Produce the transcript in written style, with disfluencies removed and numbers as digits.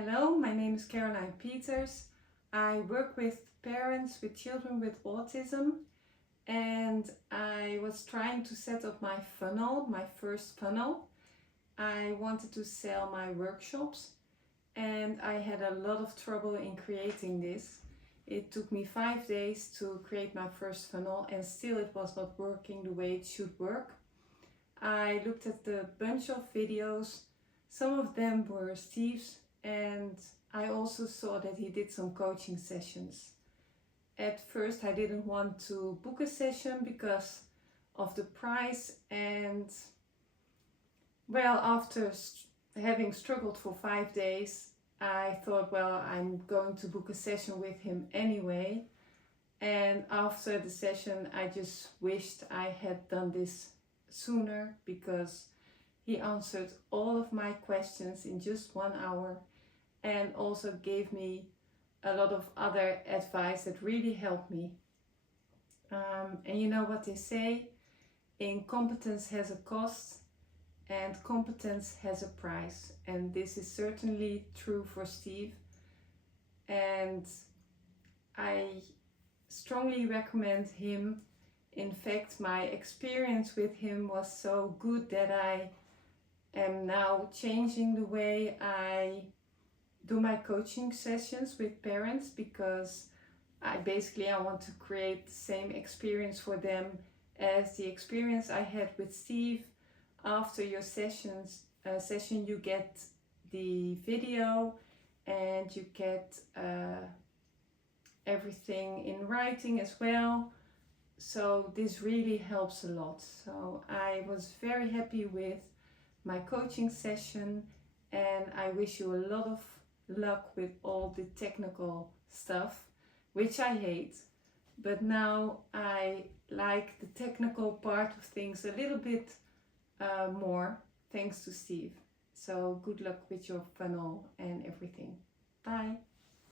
Hello, my name is Caroline Peters. I work with parents with children with autism, and I was trying to set up my funnel, my first funnel. I wanted to sell my workshops, and I had a lot of trouble in creating this. It took me 5 days to create my first funnel, and still it was not working the way it should work. I looked at the bunch of videos. Some of them were Steve's, and I also saw that he did some coaching sessions. At first I didn't want to book a session because of the price, and well, after having struggled for 5 days, I thought, well, I'm going to book a session with him anyway. And after the session I just wished I had done this sooner, because he answered all of my questions in just 1 hour and also gave me a lot of other advice that really helped me. And you know what they say, incompetence has a cost and competence has a price. And this is certainly true for Steve. And I strongly recommend him. In fact, my experience with him was so good that I am now changing the way I do my coaching sessions with parents, because I want to create the same experience for them as the experience I had with Steve. After your session you get the video and you get everything in writing as well. So this really helps a lot. So I was very happy with my coaching session, and I wish you a lot of luck with all the technical stuff, which I hate, but now I like the technical part of things a little bit more, thanks to Steve. So good luck with your funnel and everything. Bye.